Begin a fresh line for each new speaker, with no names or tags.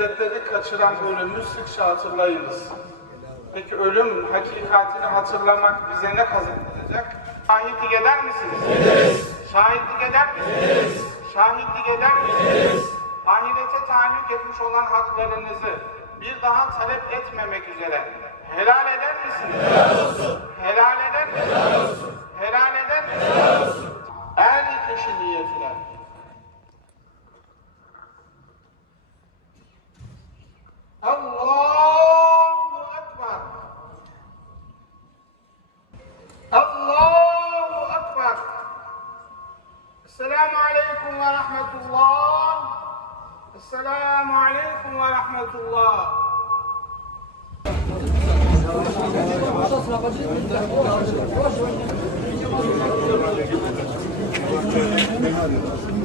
lezzetleri kaçıran ölümü sıkça hatırlayınız. Peki ölüm hakikatini hatırlamak bize ne kazandıracak? Şahitlik eder misiniz? Ederiz. Şahitlik eder misiniz? Şahitlik eder misiniz? Ahirete taalluk etmiş olan haklarınızı bir daha talep etmemek üzere helal eder misiniz? Helal olsun. Helal eder misiniz? Helal olsun. Helal eder misiniz? Helal olsun. Er kişi niyetine. السلام عليكم ورحمة الله السلام عليكم ورحمة الله Thank you.